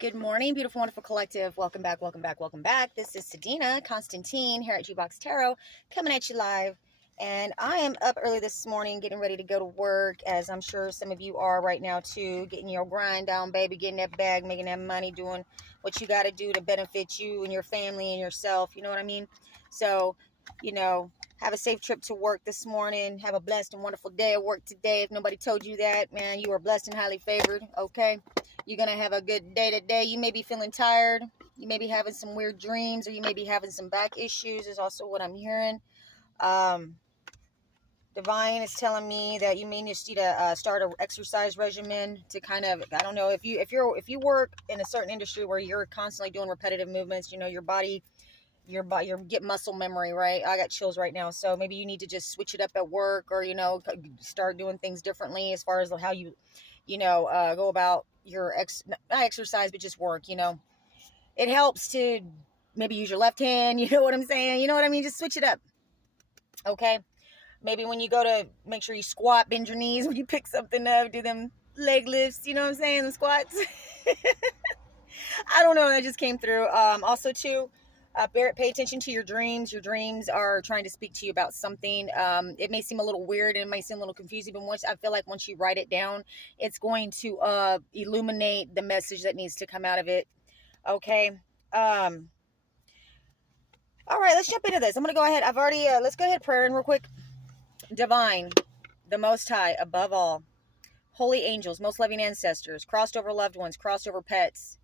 Good morning, beautiful, wonderful collective. Welcome back, welcome back, welcome back. This is Sadina Constantine here at G-Box Tarot, coming at you live. And I am up early this morning, getting ready to go to work, as I'm sure some of you are right now too, getting your grind down, baby, getting that bag, making that money, doing what you got to do to benefit you and your family and yourself. You know what I mean? So, have a safe trip to work this morning. Have a blessed and wonderful day at work today. If nobody told you that, man, you are blessed and highly favored, okay? You're going to have a good day today. You may be feeling tired. You may be having some weird dreams, or you may be having some back issues is also what I'm hearing. Divine is telling me that you may need to start an exercise regimen to kind of, I don't know, if you work in a certain industry where you're constantly doing repetitive movements, your body, you get muscle memory, right? I got chills right now. So maybe you need to just switch it up at work, or start doing things differently as far as how you go about your not exercise, but just work. It helps to maybe use your left hand. You know what I'm saying? You know what I mean? Just switch it up. Okay. Maybe when you go to make sure you squat, bend your knees when you pick something up, do them leg lifts. You know what I'm saying? The squats. I don't know. That just came through. Also too, pay attention to your dreams. Your dreams are trying to speak to you about something. It may seem a little weird and it might seem a little confusing, but I feel like once you write it down, it's going to illuminate the message that needs to come out of it. Okay. All right, let's jump into this. I'm going to go ahead. Let's go ahead prayer in real quick. Divine, the Most High, above all, holy angels, most loving ancestors, crossed over loved ones, crossed over pets.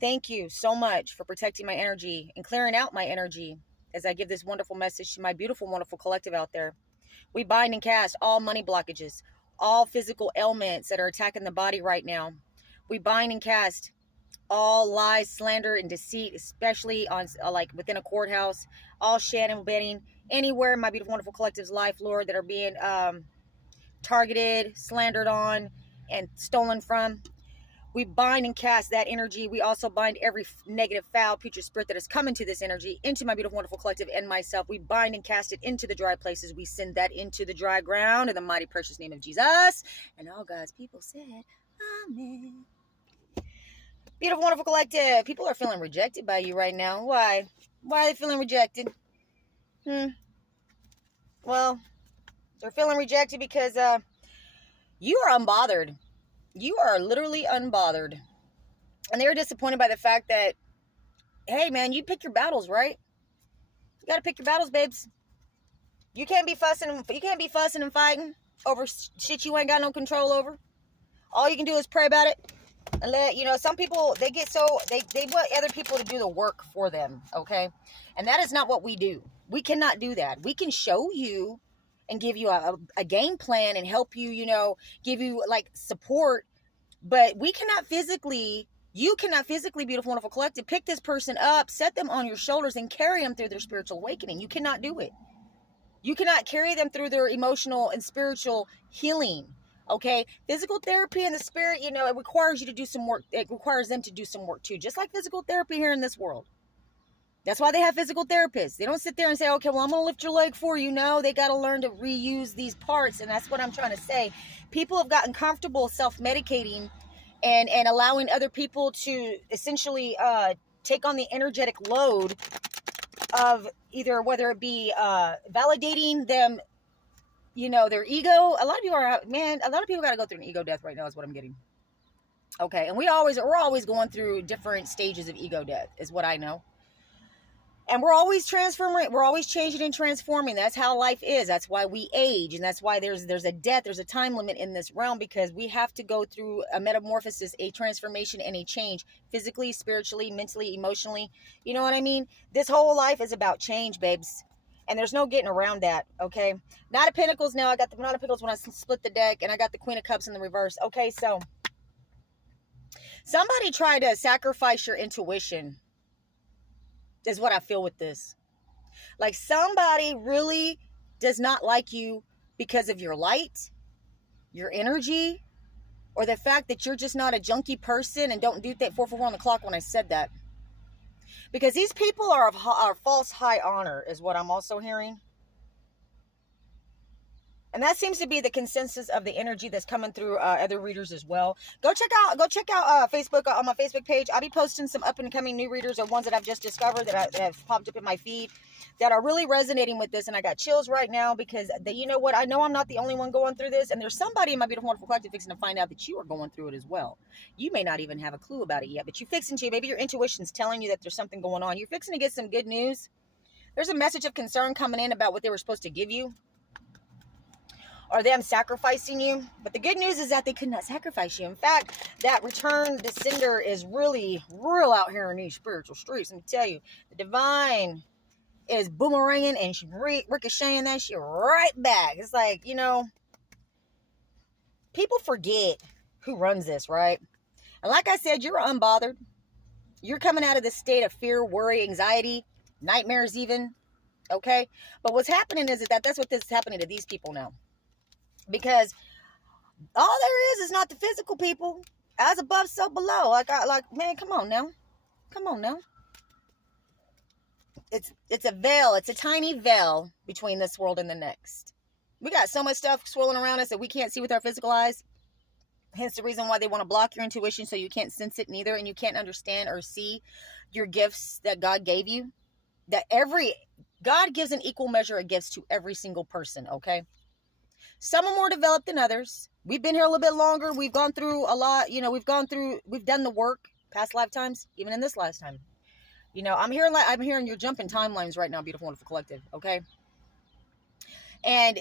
Thank you so much for protecting my energy and clearing out my energy as I give this wonderful message to my beautiful, wonderful collective out there. We bind and cast all money blockages, all physical ailments that are attacking the body right now. We bind and cast all lies, slander, and deceit, especially on within a courthouse, all shadow betting, anywhere in my beautiful, wonderful collective's life, Lord, that are being targeted, slandered on, and stolen from. We bind and cast that energy. We also bind every negative, foul, putrid spirit that has come into this energy, into my beautiful, wonderful collective and myself. We bind and cast it into the dry places. We send that into the dry ground in the mighty, precious name of Jesus. And all God's people said, Amen. Beautiful, wonderful collective. People are feeling rejected by you right now. Why? Why are they feeling rejected? Well, they're feeling rejected because you are unbothered. You are literally unbothered. And they're disappointed by the fact that, hey, man, you pick your battles, right? You got to pick your battles, babes. You can't be fussing and fighting over shit you ain't got no control over. All you can do is pray about it. And some people, they want other people to do the work for them, okay? And that is not what we do. We cannot do that. We can show you and give you a game plan and help you, give you support, but you cannot physically, beautiful, wonderful collective, pick this person up, set them on your shoulders and carry them through their spiritual awakening. You cannot do it. You cannot carry them through their emotional and spiritual healing. Okay, physical therapy and the spirit, it requires you to do some work. It requires them to do some work too, just like physical therapy here in this world. That's why they have physical therapists. They don't sit there and say, okay, well, I'm going to lift your leg for you. No, they got to learn to reuse these parts. And that's what I'm trying to say. People have gotten comfortable self-medicating and allowing other people to essentially take on the energetic load of either, whether it be validating them, their ego. A lot of people got to go through an ego death right now is what I'm getting. Okay. And we're always going through different stages of ego death is what I know. And we're always transforming. We're always changing and transforming. That's how life is. That's why we age. And that's why there's a death. There's a time limit in this realm, because we have to go through a metamorphosis, a transformation, and a change physically, spiritually, mentally, emotionally. You know what I mean? This whole life is about change, babes. And there's no getting around that, okay? Knight of Pentacles now. I got the Knight of Pentacles when I split the deck, and I got the Queen of Cups in the reverse. Okay, so somebody tried to sacrifice your intuition is what I feel with this. Like somebody really does not like you because of your light, your energy, or the fact that you're just not a junky person and don't do that 441 on the clock when I said that. Because these people are false high honor is what I'm also hearing. And that seems to be the consensus of the energy that's coming through other readers as well. Go check out Facebook on my Facebook page. I'll be posting some up and coming new readers or ones that I've just discovered that have popped up in my feed that are really resonating with this. And I got chills right now because you know what? I know I'm not the only one going through this, and there's somebody in my beautiful, wonderful collective fixing to find out that you are going through it as well. You may not even have a clue about it yet, but you're fixing to. Maybe your intuition's telling you that there's something going on. You're fixing to get some good news. There's a message of concern coming in about what they were supposed to give you, or them sacrificing you. But the good news is that they could not sacrifice you. In fact, that return to sender is really real out here in these spiritual streets. Let me tell you, the divine is boomeranging and ricocheting that shit right back. It's like, you know, people forget who runs this, right? And like I said, you're unbothered. You're coming out of this state of fear, worry, anxiety, nightmares even, okay? But what's happening is that's what this is happening to these people now. Because all there is not the physical people. As above, so below. Like man, come on now. Come on now. It's a veil. It's a tiny veil between this world and the next. We got so much stuff swirling around us that we can't see with our physical eyes. Hence the reason why they want to block your intuition so you can't sense it neither, and you can't understand or see your gifts that God gave you. God gives an equal measure of gifts to every single person, okay? Some are more developed than others. We've been here a little bit longer. We've gone through a lot. You know, we've done the work past lifetimes, even in this lifetime. You know, I'm hearing you're jumping timelines right now, beautiful, wonderful collective. Okay. And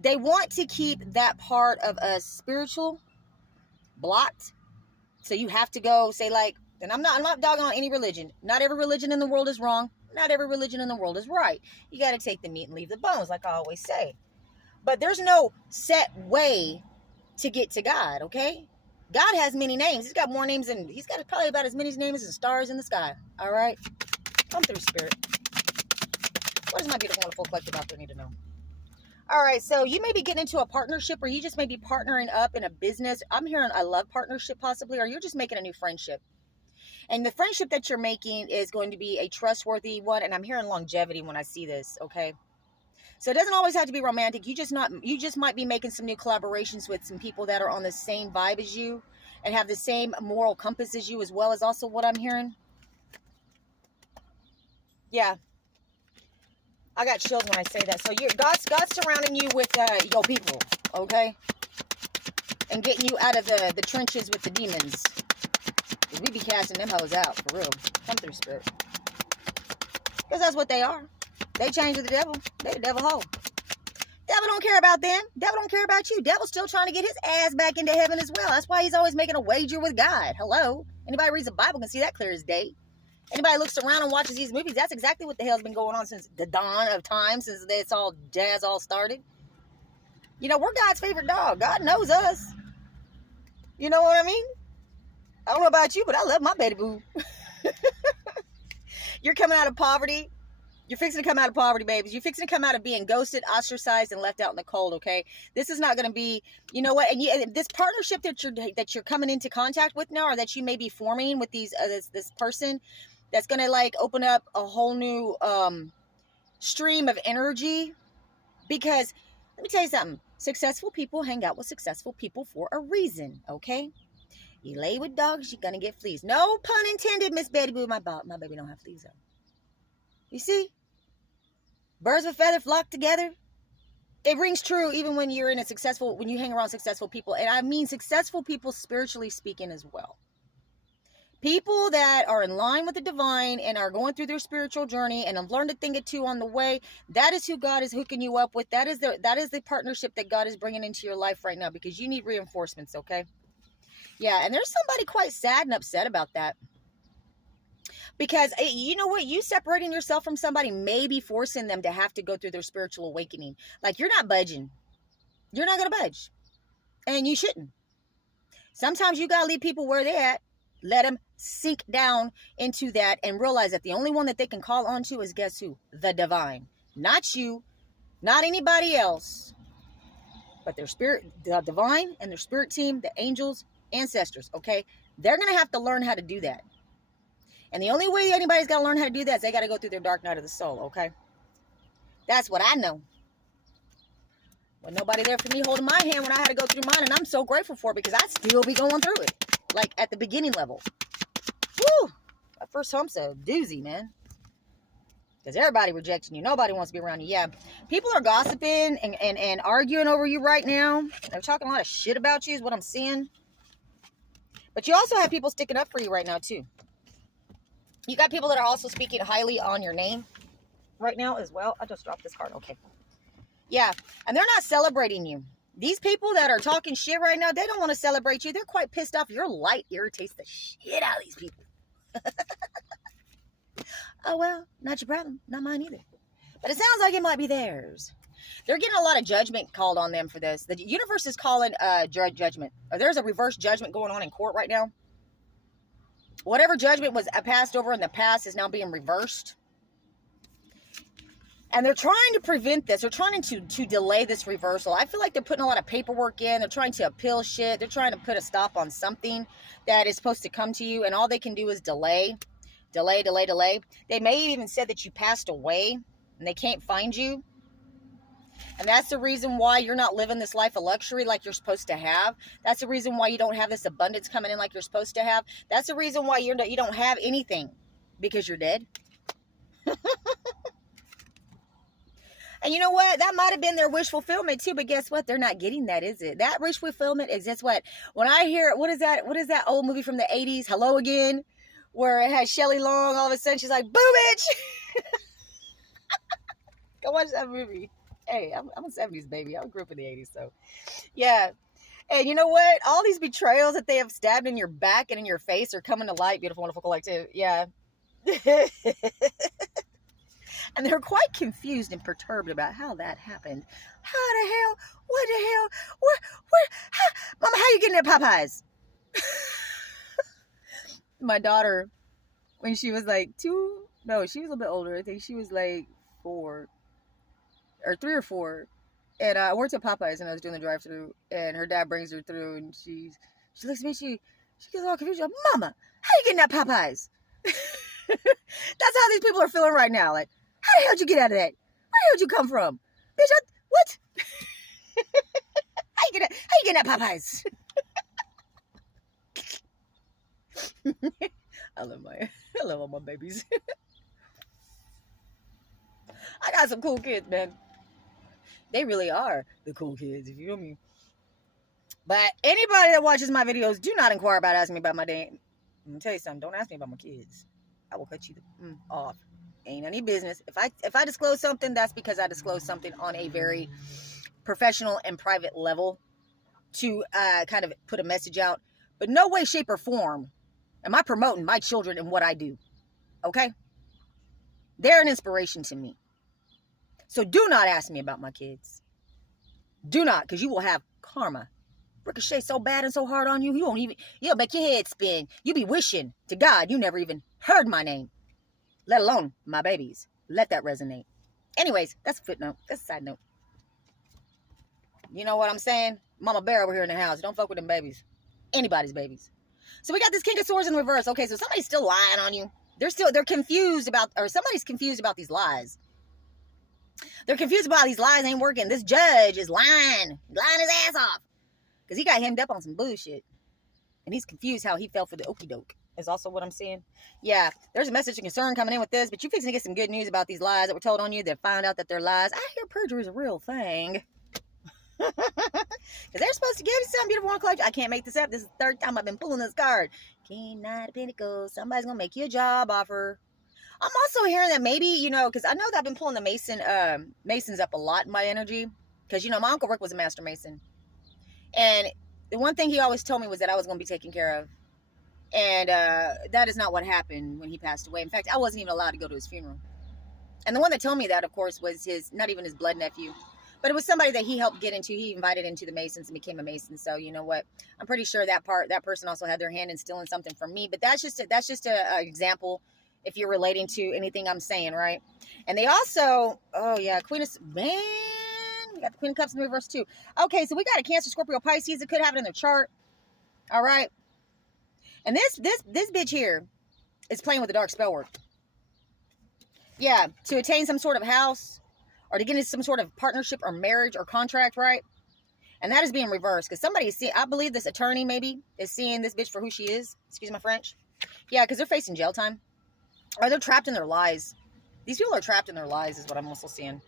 they want to keep that part of us spiritual blocked. So you have to go say like, and I'm not dogging on any religion. Not every religion in the world is wrong. Not every religion in the world is right. You got to take the meat and leave the bones, like I always say. But there's no set way to get to God, okay? God has many names. He's got more names than, he's got probably about as many names as stars in the sky, all right? Come through, Spirit. What does my beautiful, wonderful collective out there need to know? All right, so you may be getting into a partnership, or you just may be partnering up in a business. I'm hearing a love partnership possibly, or you're just making a new friendship. And the friendship that you're making is going to be a trustworthy one, and I'm hearing longevity when I see this, okay? So it doesn't always have to be romantic. You just might be making some new collaborations with some people that are on the same vibe as you and have the same moral compass as you, as well as also what I'm hearing. Yeah. I got chills when I say that. So God's surrounding you with your people, okay? And getting you out of the trenches with the demons. We be casting them hoes out, for real. Come through, Spirit. Because that's what they are. They changed to the devil. They the devil hoe. Devil don't care about them. Devil don't care about you. Devil's still trying to get his ass back into heaven as well. That's why he's always making a wager with God. Hello? Anybody reads the Bible can see that clear as day. Anybody looks around and watches these movies, that's exactly what the hell's been going on since the dawn of time, since this all jazz all started. You know, we're God's favorite dog. God knows us. You know what I mean? I don't know about you, but I love my baby boo. You're coming out of poverty. You're fixing to come out of poverty, babies. You're fixing to come out of being ghosted, ostracized, and left out in the cold, okay? This is not going to be, you know what? And this partnership that you're coming into contact with now, or that you may be forming with this person, that's going to like open up a whole new stream of energy. Because let me tell you something. Successful people hang out with successful people for a reason, okay? You lay with dogs, you're going to get fleas. No pun intended, Miss Betty Boo. My baby don't have fleas, though. You see? Birds of a feather flock together. It rings true even when you're when you hang around successful people. And I mean successful people spiritually speaking as well. People that are in line with the divine and are going through their spiritual journey and have learned a thing or two on the way. That is who God is hooking you up with. That is the partnership that God is bringing into your life right now, because you need reinforcements, okay? Yeah, and there's somebody quite sad and upset about that. Because you know what? You separating yourself from somebody may be forcing them to have to go through their spiritual awakening. Like, you're not budging. You're not going to budge. And you shouldn't. Sometimes you got to leave people where they're at. Let them sink down into that and realize that the only one that they can call on to is, guess who? The divine. Not you. Not anybody else. But their spirit, the divine and their spirit team, the angels, ancestors, okay? They're going to have to learn how to do that. And the only way anybody's got to learn how to do that is they got to go through their dark night of the soul, okay? That's what I know. Well, nobody there for me holding my hand when I had to go through mine, and I'm so grateful for it because I'd still be going through it, like at the beginning level. Woo! That first hump's a doozy, man. Because everybody rejecting you. Nobody wants to be around you. Yeah. People are gossiping and arguing over you right now. They're talking a lot of shit about you is what I'm seeing. But you also have people sticking up for you right now, too. You got people that are also speaking highly on your name right now as well. I just dropped this card. Okay. Yeah. And they're not celebrating you. These people that are talking shit right now, they don't want to celebrate you. They're quite pissed off. Your light irritates the shit out of these people. Oh, well, not your problem. Not mine either. But it sounds like it might be theirs. They're getting a lot of judgment called on them for this. The universe is calling judgment. There's a reverse judgment going on in court right now. Whatever judgment was passed over in the past is now being reversed. And they're trying to prevent this. They're trying to delay this reversal. I feel like they're putting a lot of paperwork in. They're trying to appeal shit. They're trying to put a stop on something that is supposed to come to you. And all they can do is delay. Delay. They may have even said that you passed away and they can't find you. And that's the reason why you're not living this life of luxury like you're supposed to have. That's the reason why you don't have this abundance coming in like you're supposed to have. That's the reason why you don't have anything, because you're dead. And you know what? That might have been their wish fulfillment too, but guess what? They're not getting that, is it? That wish fulfillment is just what? When I hear, what is that old movie from the 80s, Hello Again? Where it has Shelley Long, all of a sudden she's like, boo, bitch! Go watch that movie. Hey, I'm a 70s baby. I grew up in the 80s, so. Yeah. And you know what? All these betrayals that they have stabbed in your back and in your face are coming to light, beautiful, wonderful collective. Yeah. And they're quite confused and perturbed about how that happened. How the hell? What the hell? Where? Mama, how you getting at Popeyes? My daughter, when she was like 2, no, she was a little bit older. I think she was like 4 or 3 or 4. And I worked at Popeyes and I was doing the drive-thru, and her dad brings her through, and she looks at me, she gets all confused. Mama, how you getting at Popeyes? That's how these people are feeling right now. Like, how the hell did you get out of that? Where the hell did you come from? Bitch, what? How you getting at Popeyes? I love all my babies. I got some cool kids, man. They really are the cool kids, if you know me. But anybody that watches my videos, do not inquire about asking me about my name. I'm gonna tell you something. Don't ask me about my kids. I will cut you off. Ain't any business. If I disclose something, that's because I disclose something on a very professional and private level to kind of put a message out. But no way, shape, or form am I promoting my children and what I do. Okay? They're an inspiration to me. So do not ask me about my kids. Do not, because you will have karma. Ricochet so bad and so hard on you, you'll make your head spin. You be wishing to God you never even heard my name, let alone my babies. Let that resonate. Anyways, that's a footnote. That's a side note. You know what I'm saying? Mama Bear over here in the house. Don't fuck with them babies. Anybody's babies. So we got this King of Swords in reverse. Okay, so somebody's still lying on you. They're confused about, or somebody's confused about these lies. They're confused about these lies ain't working. This judge is lying his ass off. Because he got hemmed up on some bullshit. And he's confused how he fell for the okie doke. Is also what I'm seeing. Yeah, there's a message of concern coming in with this, but you're fixing to get some good news about these lies that were told on you that found out that they're lies. I hear perjury is a real thing. Because they're supposed to give you something, beautiful one collector. I can't make this up. This is the 3rd time I've been pulling this card. King, Knight of Pentacles. Somebody's going to make you a job offer. I'm also hearing that maybe, because I know that I've been pulling the Masons up a lot in my energy. Because, my Uncle Rick was a master Mason. And the one thing he always told me was that I was going to be taken care of. And that is not what happened when he passed away. In fact, I wasn't even allowed to go to his funeral. And the one that told me that, of course, was not even his blood nephew. But it was somebody that he helped get into. He invited into the Masons and became a Mason. So you know what? I'm pretty sure that person also had their hand in stealing something from me. But that's just a example if you're relating to anything I'm saying, right? And they also, Queen of, man, we got the Queen of Cups in reverse too. Okay, so we got a Cancer, Scorpio, Pisces. It could have it in their chart. All right. And this bitch here is playing with the dark spell work. Yeah, to attain some sort of house or to get into some sort of partnership or marriage or contract, right? And that is being reversed because somebody is seeing, I believe this attorney maybe is seeing this bitch for who she is. Excuse my French. Yeah, because they're facing jail time. Or they're trapped in their lies. These people are trapped in their lies is what I'm also seeing.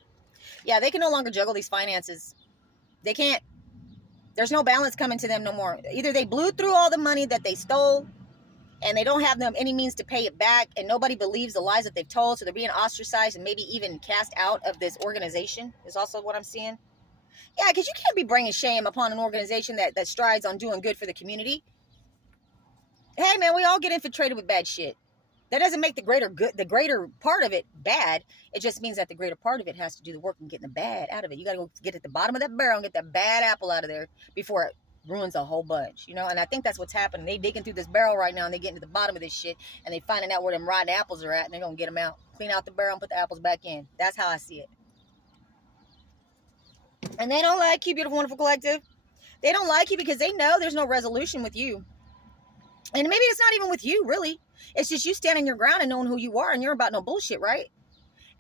Yeah, they can no longer juggle these finances. They can't. There's no balance coming to them no more. Either they blew through all the money that they stole and they don't have them any means to pay it back, and nobody believes the lies that they've told, so they're being ostracized and maybe even cast out of this organization is also what I'm seeing. Yeah, because you can't be bringing shame upon an organization that strides on doing good for the community. Hey, man, we all get infiltrated with bad shit. That doesn't make the greater part of it bad. It just means that the greater part of it has to do the work and getting the bad out of it. You got to go get at the bottom of that barrel and get that bad apple out of there before it ruins a whole bunch, you know? And I think that's what's happening. They digging through this barrel right now, and they getting to the bottom of this shit, and they finding out where them rotten apples are at, and they're going to get them out. Clean out the barrel and put the apples back in. That's how I see it. And they don't like you, Beautiful Wonderful Collective. They don't like you because they know there's no resolution with you. And maybe it's not even with you, really. It's just you standing your ground and knowing who you are, and you're about no bullshit, right?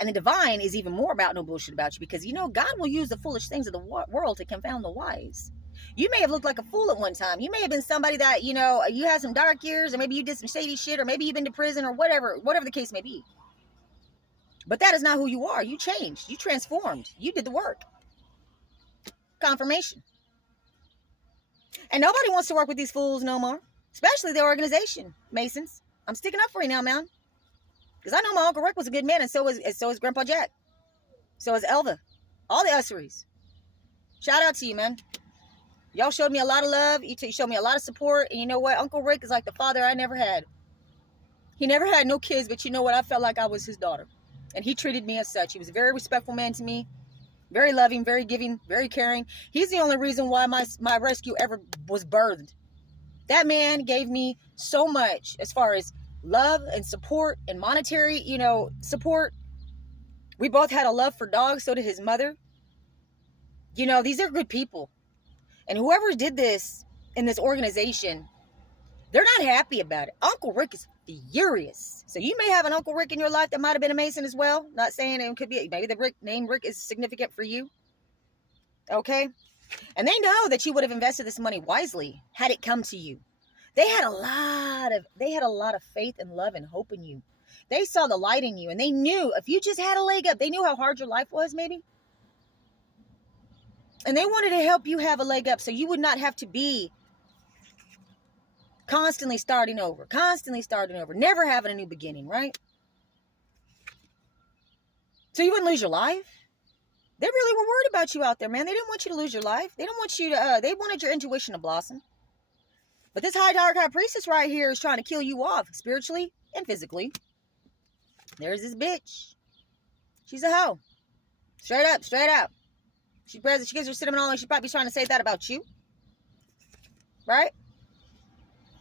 And the divine is even more about no bullshit about you, because, you know, God will use the foolish things of the world to confound the wise. You may have looked like a fool at one time. You may have been somebody that, you know, you had some dark years, or maybe you did some shady shit, or maybe you've been to prison, or whatever the case may be. But that is not who you are. You changed. You transformed. You did the work. Confirmation. And nobody wants to work with these fools no more, especially the organization, Masons. I'm sticking up for you now, man. Because I know my Uncle Rick was a good man, and so is Grandpa Jack. So is Elva. All the Usseries. Shout out to you, man. Y'all showed me a lot of love. You showed me a lot of support. And you know what? Uncle Rick is like the father I never had. He never had no kids, but you know what? I felt like I was his daughter. And he treated me as such. He was a very respectful man to me. Very loving, very giving, very caring. He's the only reason why my rescue ever was birthed. That man gave me so much as far as love and support and monetary, you know, support. We both had a love for dogs. So did his mother. You know, these are good people. And whoever did this in this organization, they're not happy about it. Uncle Rick is furious. So you may have an Uncle Rick in your life that might have been a Mason as well. Not saying it could be, maybe the name Rick is significant for you. Okay? And they know that you would have invested this money wisely had it come to you. They had a lot of faith and love and hope in you. They saw the light in you, and they knew if you just had a leg up, they knew how hard your life was, maybe. And they wanted to help you have a leg up so you would not have to be constantly starting over, never having a new beginning, right? So you wouldn't lose your life. They really were worried about you out there, man. They didn't want you to lose your life. They don't want you to, they wanted your intuition to blossom. But this high dark high priestess right here is trying to kill you off spiritually and physically. There's this bitch. She's a hoe. Straight up, straight up. She gives her cinnamon oil, and she's probably trying to say that about you. Right?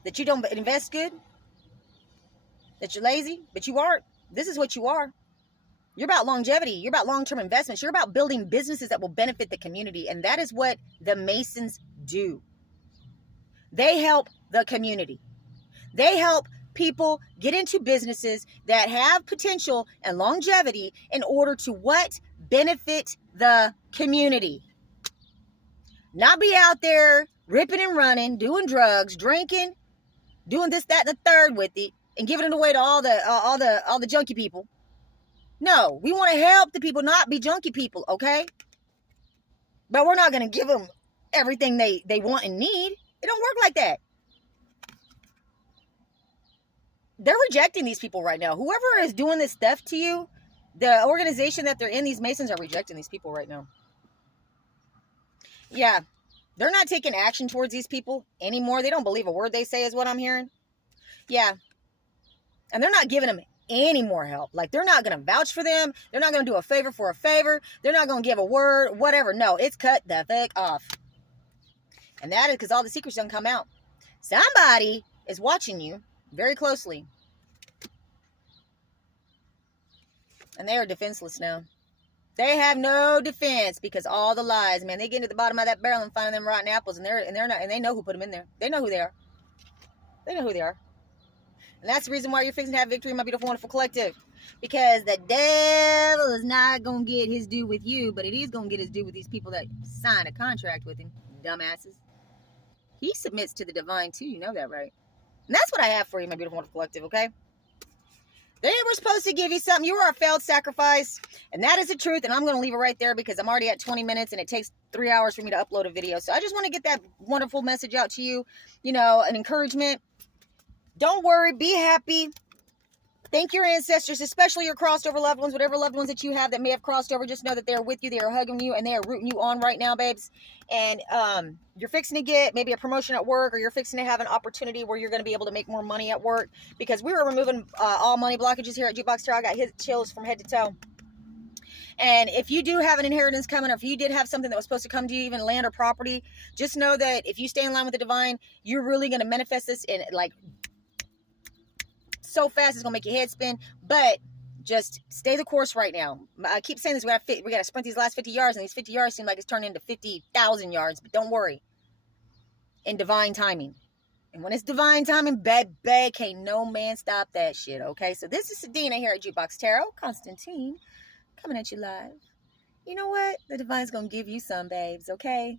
That you don't invest good. That you're lazy. But you aren't. This is what you are. You're about longevity. You're about long-term investments. You're about building businesses that will benefit the community. And that is what the Masons do. They help the community. They help people get into businesses that have potential and longevity in order to what? Benefit the community. Not be out there ripping and running, doing drugs, drinking, doing this, that, and the third with it, and giving it away to all the junkie people. No, we want to help the people, not be junkie people, okay? But we're not going to give them everything they want and need. It don't work like that. They're rejecting these people right now. Whoever is doing this stuff to you, the organization that they're in, these Masons are rejecting these people right now. Yeah, they're not taking action towards these people anymore. They don't believe a word they say is what I'm hearing. Yeah. And they're not giving them any more help. Like, they're not going to vouch for them. They're not going to do a favor for a favor. They're not going to give a word, whatever. No, it's cut the fuck off. And that is because all the secrets don't come out. Somebody is watching you very closely. And they are defenseless now. They have no defense because all the lies, man. They get into the bottom of that barrel and find them rotten apples, and they know who put them in there. They know who they are. They know who they are. And that's the reason why you're fixing to have victory, my beautiful, wonderful collective. Because the devil is not going to get his due with you, but it is going to get his due with these people that sign a contract with him. Dumbasses. He submits to the divine too. You know that, right? And that's what I have for you, my beautiful, wonderful collective, okay? They were supposed to give you something. You were a failed sacrifice. And that is the truth. And I'm going to leave it right there because I'm already at 20 minutes and it takes 3 hours for me to upload a video. So I just want to get that wonderful message out to you. You know, an encouragement. Don't worry. Be happy. Thank your ancestors, especially your crossed over loved ones, whatever loved ones that you have that may have crossed over. Just know that they're with you. They are hugging you and they are rooting you on right now, babes. And you're fixing to get maybe a promotion at work, or you're fixing to have an opportunity where you're going to be able to make more money at work, because we were removing all money blockages here at Jukebox Tarot. I got hit chills from head to toe. And if you do have an inheritance coming, or if you did have something that was supposed to come to you, even land or property, just know that if you stay in line with the divine, you're really going to manifest this in like so fast it's gonna make your head spin. But just stay the course right now. I keep saying this, we gotta sprint these last 50 yards, and these 50 yards seem like it's turning into 50,000 yards. But don't worry, in divine timing. And when it's divine timing, baby, can't no man stop that shit. Okay, so this is Sadina here at Jukebox Tarot. Constantine coming at you live. You know what? The divine's gonna give you some, babes. Okay.